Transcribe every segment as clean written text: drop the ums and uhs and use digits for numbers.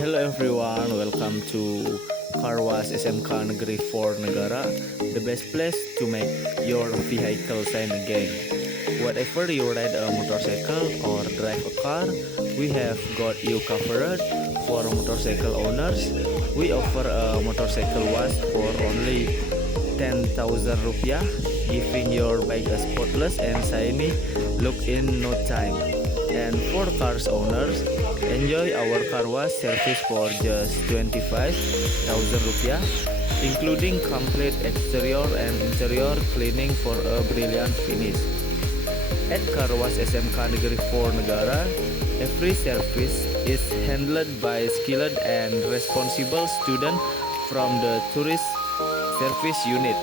Hello everyone, welcome to Karwas SMK Negeri 4 Negara, the best place to make your vehicle shine again. Whatever you ride a motorcycle or drive a car, we have got you covered. For motorcycle owners, we offer a motorcycle wash for only 10,000 rupiah, giving your bike a spotless and shiny look in no time. And for cars owners, enjoy our car wash service for just 25,000 rupiah, including complete exterior and interior cleaning for a brilliant finish. At Car Wash SMK Negeri 4 Negara, every service is handled by skilled and responsible student from the tourist service unit.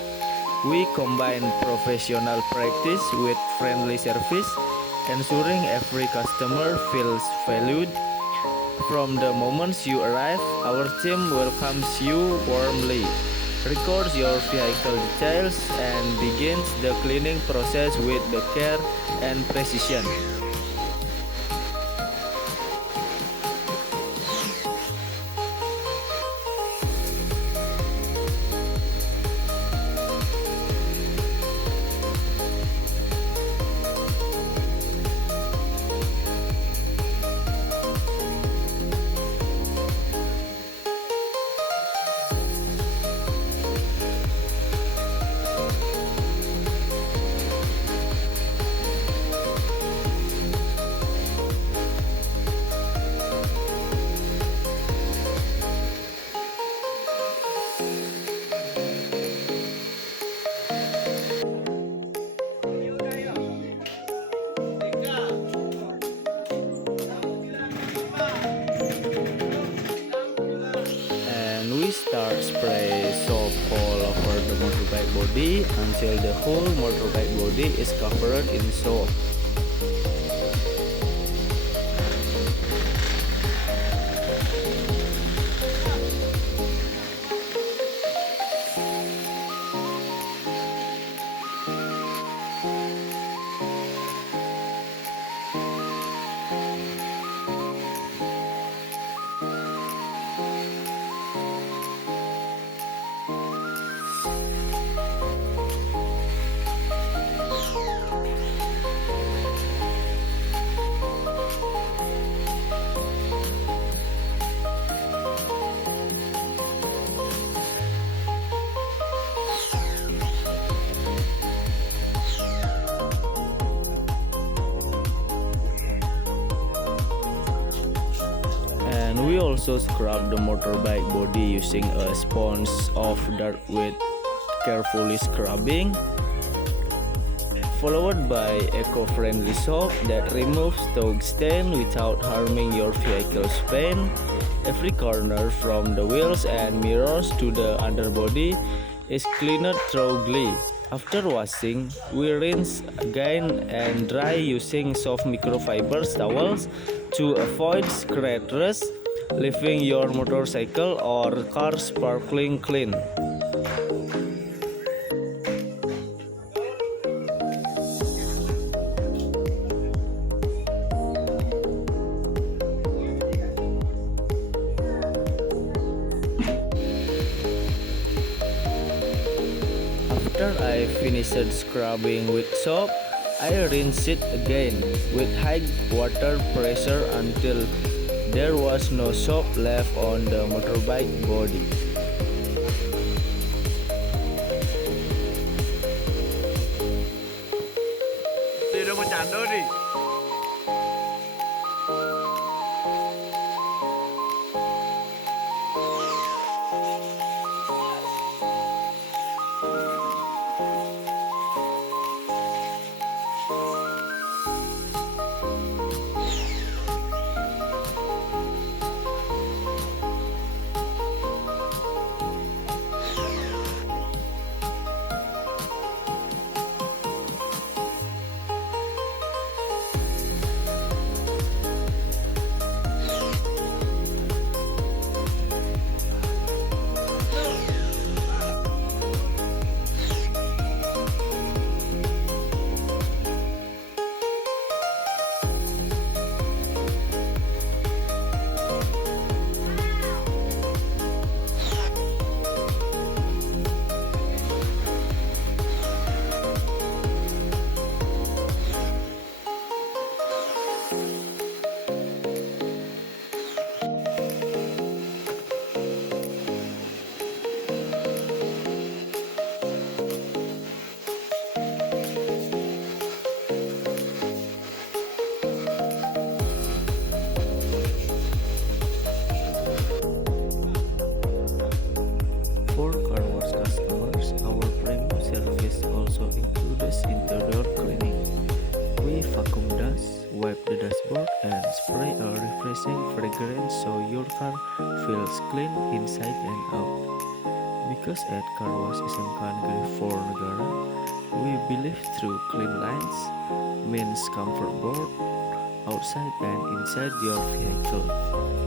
We combine professional practice with friendly service, ensuring every customer feels valued. From the moment you arrive, our team welcomes you warmly, records your vehicle details, and begins the cleaning process with the care and precision. And we start spray soap all over the motorbike body until the whole motorbike body is covered in soap. And we also scrub the motorbike body using a sponge of dirt with carefully scrubbing, followed by eco-friendly soap that removes tug stain without harming your vehicle's paint. Every corner from the wheels and mirrors to the underbody is cleaned thoroughly. After washing, we rinse again and dry using soft microfiber towels to avoid scratches, leaving your motorcycle or car sparkling clean. After I finished scrubbing with soap, I rinse it again with high water pressure until there was no soap left on the motorbike body. Udah mau cando nih. refreshing fragrance so your car feels clean inside and out. Because at Car Wash SMK Negeri 4 Negara, we believe through clean lines means comfort both outside and inside your vehicle.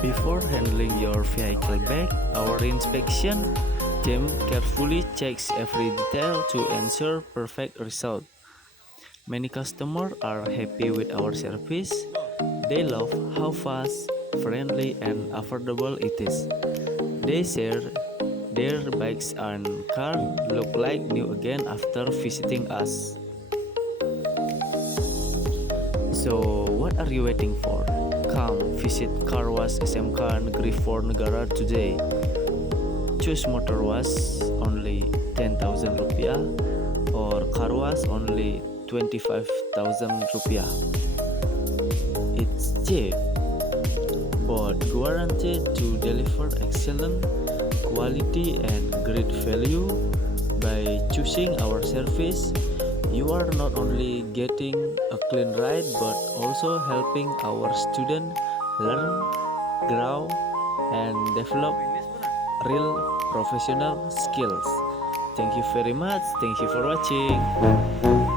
Before handling your vehicle back, our inspection team carefully checks every detail to ensure perfect result. Many customers are happy with our service. They love how fast, friendly, and affordable it is. They share their bikes and car look like new again after visiting us. So, what are you waiting for? Come visit Car Wash SMK Negeri 4 Negara today. Choose motor wash only 10,000 rupiah or car wash only 25,000 rupiah. It's cheap, but guaranteed to deliver excellent quality and great value. By choosing our service, you are not only getting a clean ride but also helping our students learn, grow, and develop real professional skills. Thank you very much. Thank you for watching.